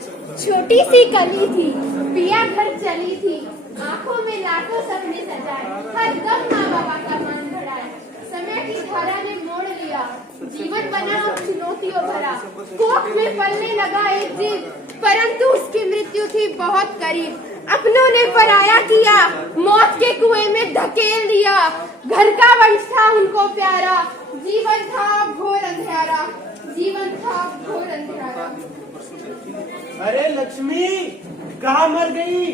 छोटी सी कली थी, पिया घर चली थी, आंखों में लाखों सपने सजाए, हर दम माँ बाबा का मान बढ़ाए। समय की धारा ने मोड़ लिया, जीवन बना अब चुनौतियों भरा। कोख में पलने लगा एक जीव, परंतु उसकी मृत्यु थी बहुत करीब। अपनों ने पराया किया, मौत के कुएं में धकेल दिया। घर का वंश था उनको प्यारा, जीवन था घोर अंधियारा, जीवन था घोर अंधियारा। अरे लक्ष्मी, कहाँ मर गई?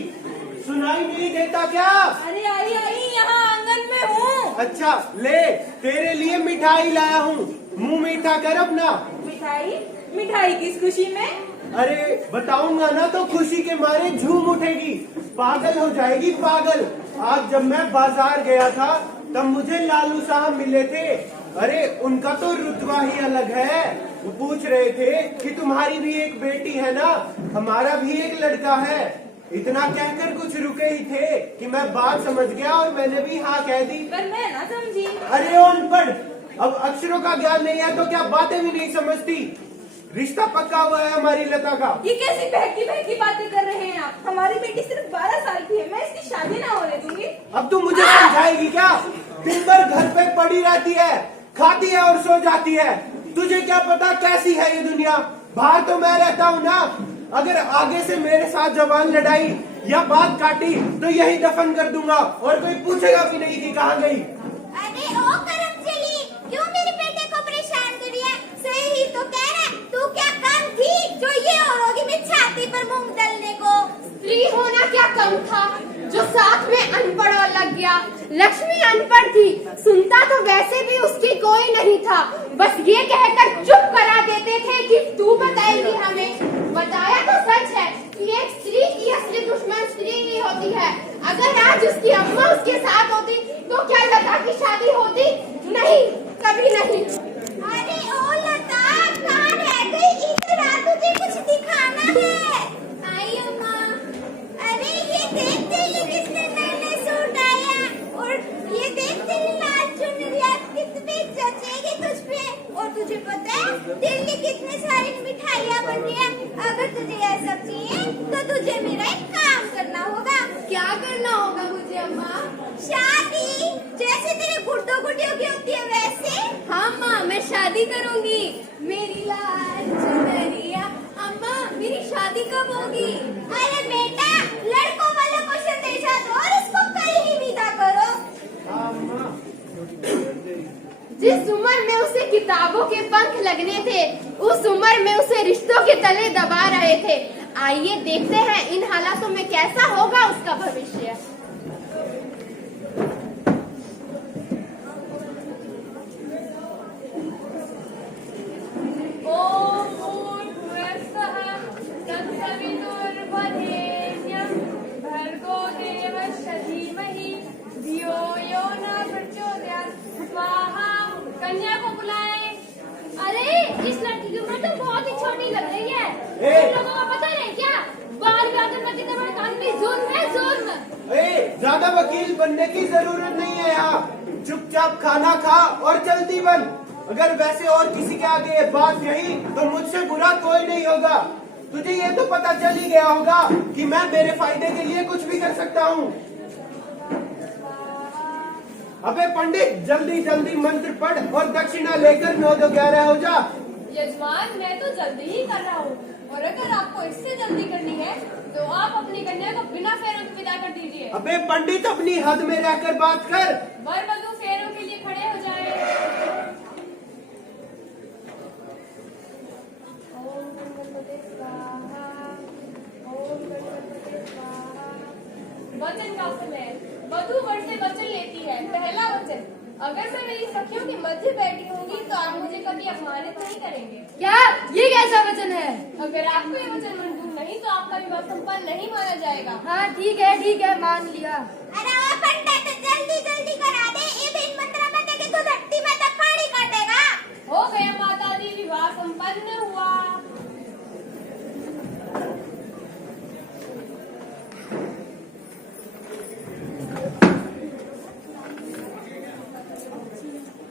सुनाई नहीं देता क्या? अरे आई यहाँ आंगन में हूँ। अच्छा ले, तेरे लिए मिठाई लाया हूँ, मुंह मीठा कर अपना। मिठाई? मिठाई किस खुशी में? अरे बताऊंगा ना तो खुशी के मारे झूम उठेगी, पागल हो जाएगी पागल। आज जब मैं बाजार गया था तब मुझे लालू साहब मिले थे। अरे उनका तो रुतबा ही अलग है। वो पूछ रहे थे कि तुम्हारी भी एक बेटी है ना, हमारा भी एक लड़का है। इतना कहकर कुछ रुके ही थे कि मैं बात समझ गया और मैंने भी हाँ कह दी। पर मैं ना समझी। अरे अनपढ़, अब अक्षरों का ज्ञान नहीं है तो क्या बातें भी नहीं समझती। रिश्ता पक्का हुआ है हमारी लता का। ये कैसी बहकी बहकी बातें कर रहे हैं आप? हमारी बेटी सिर्फ 12 साल की है, मैं इसकी शादी ना होने दूंगी। अब तू मुझे समझाएगी क्या? दिन भर घर पे पड़ी रहती है, खाती है और सो जाती है। तुझे क्या पता कैसी है ये दुनिया? बाहर तो मैं रहता हूँ ना। अगर आगे से मेरे साथ जबान लड़ाई या बात काटी तो यही दफन कर दूंगा और कोई पूछेगा भी नहीं कि कहाँ गई। अरे ओ करमचली, क्यों मेरे बेटे को परेशान कर रही है? सही ही तो कह रहा है। तू क्या कम थी जो ये और होगी में छाती पर मूंग डालने को? स्त्री होना क्या कम था जो साथ में अनपढ़ और लग गया। लक्ष्मी अनपढ़ थी, सुनता तो वैसे भी उसकी कोई नहीं था। बस ये कहकर चुप करा देते थे कि तू बताएगी हमें। बताया तो सच है कि एक स्त्री की असली दुश्मन स्त्री ही होती है। अगर आज उसकी अम्मा उसके साथ होती तो क्या लता की शादी होती? नहीं, कभी नहीं। अरे ओ लता, कहाँ रह गई? इधर आ, तुझे कुछ दिखाना है। आई अम्मा। अरे ये देख तेरे कितने नए सूट आया, और ये देख तेरी लाल चुनरिया कितनी जचेगी तुझ पे। और तुझे पता है दिल्ली कितने सारी मिठाइयाँ बन रही है। अगर तुझे यह सब चाहिए तो तुझे मेरा एक काम करना होगा। क्या करना होगा मुझे अम्मा? शादी, जैसे तेरे गुड्डो गुड्डियों की होती है वैसे। हाँ माँ, मैं शादी करूंगी। मेरी लाल चुनरिया। अम्मा, मेरी शादी कब होगी? अरे बेटा, लड़कों वालों को संदेशा दो और इसको कल ही विदा करो। जिस उम्र में उसे किताबों के पंख लगने थे, उस उम्र में उसे रिश्तों के तले दबा रहे थे। आइए देखते हैं इन हालातों में कैसा होगा उसका भविष्य। कन्या को बुलाएं। अरे इस लड़की की उम्र तो बहुत ही छोटी लग रही है। ए! तुम लोगों को पता नहीं क्या? बाल विवाह करना कितना बड़ा कानूनी जुर्म है, जुर्म। ज्यादा वकील बनने की जरूरत नहीं है यहाँ। चुपचाप खाना खा और जल्दी बन। अगर वैसे और किसी के आगे बात कही तो मुझसे बुरा कोई नहीं होगा। तुझे ये तो पता चल ही गया होगा कि मैं मेरे फायदे के लिए कुछ भी कर सकता हूँ। अबे पंडित, जल्दी जल्दी मंत्र पढ़ और दक्षिणा लेकर 9 2 11 हो जा। यजमान, मैं तो जल्दी ही कर रहा हूँ, और अगर आपको इससे जल्दी करनी है तो आप अपनी कन्या को बिना फेरों के विदा कर दीजिए। अबे पंडित, अपनी हद में रहकर बात कर। वर वधू फेरों के लिए खड़े हो जाए। ओम गणपते स्वाहा, ओम गणपते स्वाहा। वचन का समय। वधू वर से वचन लेती है। पहला वचन, अगर मैं मेरी सखियों के मध्य बैठी होंगी तो आप मुझे कभी अपमानित नहीं करेंगे। क्या ये कैसा वचन है? अगर आपको ये वचन मंजूर नहीं तो आपका विवाह संपन्न नहीं माना जाएगा। हाँ ठीक है, मान लिया। अरे ओ पंडित, जल्दी जल्दी करा दे। ये बिन मंत्र में देखे तो धरती में तक पानी काटेगा। हो गया माता दी, विवाह संपन्न हुआ।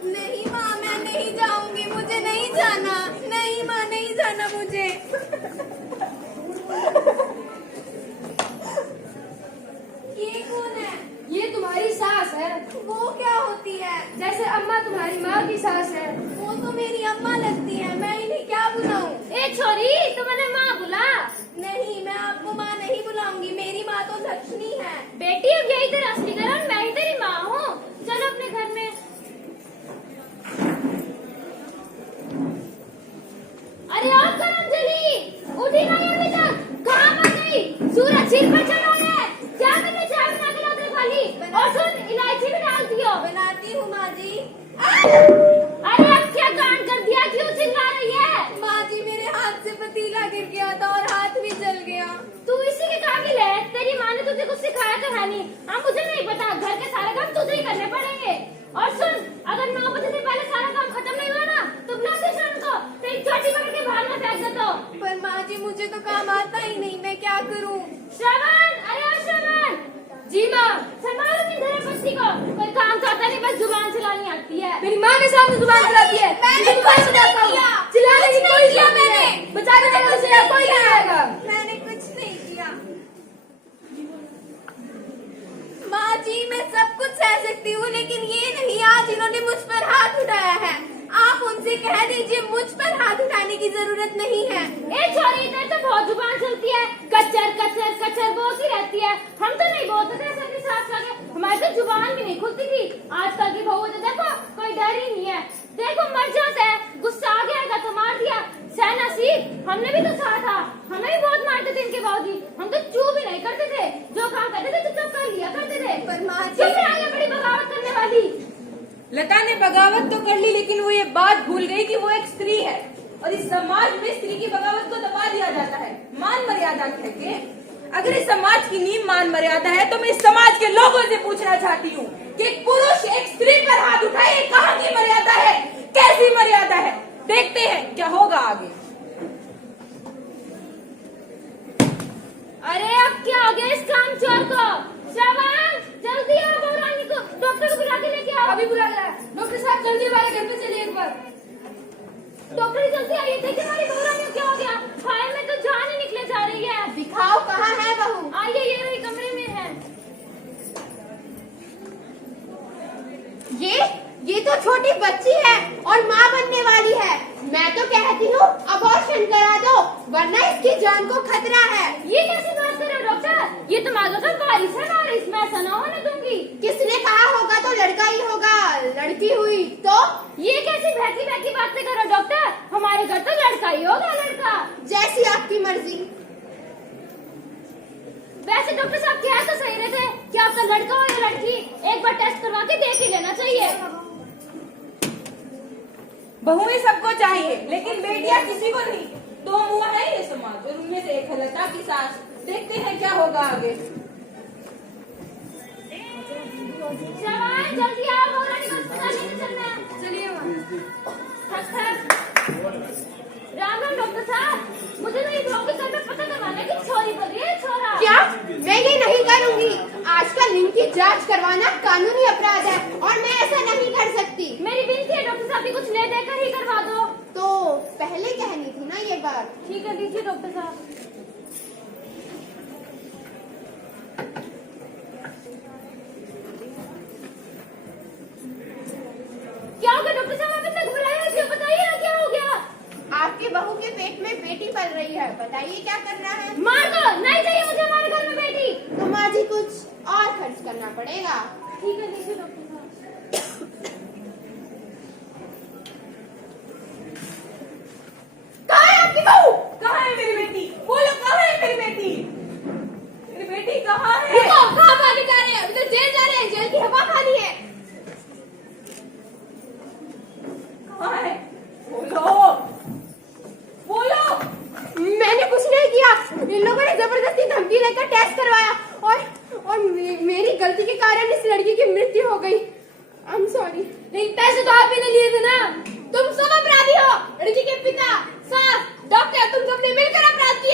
नहीं माँ, मैं नहीं जाऊंगी, मुझे नहीं जाना। नहीं माँ, नहीं जाना मुझे। तो मैंने माँ बुला। नहीं, मैं आपको माँ नहीं बुलाऊंगी, मेरी माँ तो लक्ष्मी है। बेटी अब यही तेरा असली घर है, मैं ही तेरी माँ हूँ। चलो अपने घर में। अरे और कर अंजलि, उठी नहीं अभी तक, कहाँ पर गई? सूरज सिर पर चढ़ा है, क्या मैंने चाय बना के ला दे खाली, और सुन इलायची भी डाल दियो। बनाती हूँ माँ जी। अरे अब क्या कांड कर दिया, क्यों चिल्ला रही है? माँ जी, मेरे हाथ से पतीला गिर गया था और हाथ भी जल गया। तू इसी के काबिल है, तेरी माँ ने तुझे कुछ सिखाया तो है नहीं। हाँ मुझे नहीं पता, घर के सारे काम तुझे ही करने पड़ेंगे। और सुन, अगर 9 बजे से पहले सारा काम खत्म नहीं हुआ ना, तो बुला दे शाम को, तेरी चोटी पकड़ के बाहर में फेंक देता हूँ। पर माँ जी, मुझे तो काम आता ही नहीं, मैं क्या करूँ? श्रवण, अरे ओ श्रवण। जी माँ। संभालो अपनी धर्मपत्नी को, कोई काम करता नहीं, बस जुबान चलानी आती है। मेरी माँ के सामने जुबान चलाती है। मैंने कुछ नहीं किया। चिल्लाने की कोई जरूरत नहीं है। बचाने का मुझे कोई नहीं आएगा। मैंने कुछ नहीं किया। माँ जी, मैं सब कुछ सह सकती हूँ, लेकिन ये नहीं, आज इन्होंने मुझ पर हाथ उठाया है। आप उनसे कह दीजिए मुझ पर हाथ उठाने की जरूरत नहीं है। ए छोरी, इधर तो बहुत जुबान चलती है, कच्चर कच्चर कच्चर बोलती रहती है। हम तो नहीं बोलते थे सबके साथ साथ, हमारी तो जुबान भी नहीं खुलती थी। आजकल की बहू तो देखो कोई डर ही नहीं है। देखो मर जाता है, गुस्सा आ गया तो मार दिया। सहना सीख, हमने भी तो सहा था, हमें भी बहुत मारते थे इनके बावजूद। हम तो चुप भी नहीं करते थे, जो काम करते थे चुपचाप कर लिया करते थे। पर माँ जी, चुप रहिए, बड़ी बगावत करने वाली। लता ने बगावत तो कर ली, लेकिन वो ये बात भूल गई कि वो एक स्त्री है, और इस समाज में स्त्री की बगावत को दबा दिया जाता है, मान मर्यादा कह के। अगर इस समाज की नींव मान मर्यादा है, तो मैं इस समाज के लोगों से पूछना चाहती हूँ कि एक पुरुष एक स्त्री पर हाथ उठाए, ये कहाँ की मर्यादा है, कैसी मर्यादा है? देखते हैं क्या होगा आगे। अरे अब क्या हो गया इस काम चोर को? श्रवण, जल्दी आओ, बहुरानी को डॉक्टर को बुला के लेके आओ। अभी बुला रहा है डॉक्टर साहब, जल्दी हमारे घर पे चलिए एक बार। डॉक्टर जल्दी आइए, देखिए हमारी बहुरानी को क्या हो गया। हाय में तो जान ही निकले जा रही है। दिखाओ कहाँ है बहू। आइए, ये वही कमरे में है। ये तो छोटी बच्ची है और माँ बनने वाली है। मैं तो कहती हूँ अबॉर्शन करा दो, वरना इसकी जान को खतरा है। ये कैसी बात कर रहे हो डॉक्टर? ये तो माँ का वारिस है, वारिस मैं ऐसा ना होने दूंगी। किसने कहा होगा तो लड़का ही होगा, लड़की हुई तो? ये कैसी बहकी बहकी बातें कर रहे हो डॉक्टर? हमारे घर तो लड़का ही होगा, लड़का। जैसी आपकी मर्जी। वैसे डॉक्टर साहब कह तो सही रहे थे कि आपका लड़का हो या लड़की, एक बार टेस्ट करवा के देख ही लेना चाहिए। बहुएं सबको चाहिए, लेकिन बेटियां किसी को नहीं। 2 मुआ है ये समाज, और उनमें से एक है लता की सास। देखते हैं क्या होगा आगे। श्रवण, जल्दी आओ, बहुरानी को अस्पताल लेके चलना है। चलिए थक थक। राम राम डॉक्टर साहब, मुझे तो ये डॉक्टर साहब में पता करवाना है कि छोरी बोल रही है छोरा। क्या? मैं ये नहीं करूँगी। आजकल लिंग की जांच करवाना कानूनी अपराध है और मैं ऐसा नहीं कर सकती। मेरी विनती है डॉक्टर साहब, कुछ ले देकर ही करवा दो। तो पहले कहनी थी ना ये बात। ठीक है, लीजिए डॉक्टर साहब। क्या हो गया डॉक्टर साहब? अभी तक बुलाया क्यों? बताइए ना क्या हो गया। आपके बहू के पेट में बेटी पल रही है, बताइए क्या करना है? मार दो, नहीं चाहिए मुझे हमारे घर में बेटी। तो माँ जी कुछ और खर्च करना पड़ेगा। ठीक है, लीजिए डॉक्टर साहब। कहाँ है आपकी बहू? कहाँ है मेरी बेटी? बोलो, कहाँ है मेरी बेटी? मेरी बेटी कहाँ है? रुको, कहाँ भागे जा रहे हैं? अभी तो जेल जा रहे हैं, जेल की हवा खानी है। कहाँ है? बोलो, बोलो। मैंने कुछ नहीं किया। इन लोगों ने जबरदस्ती धमकी लेकर टेस्ट करवाया और मेरी गलती के कारण इस लड़की की मृत्यु हो गई। I am sorry. नहीं, पैसे तो आप ही ने लिए थे ना। तुम सब अपराधी हो, लड़की के पिता, सास, डॉक्टर, तुम सबने मिलकर अपराध किया।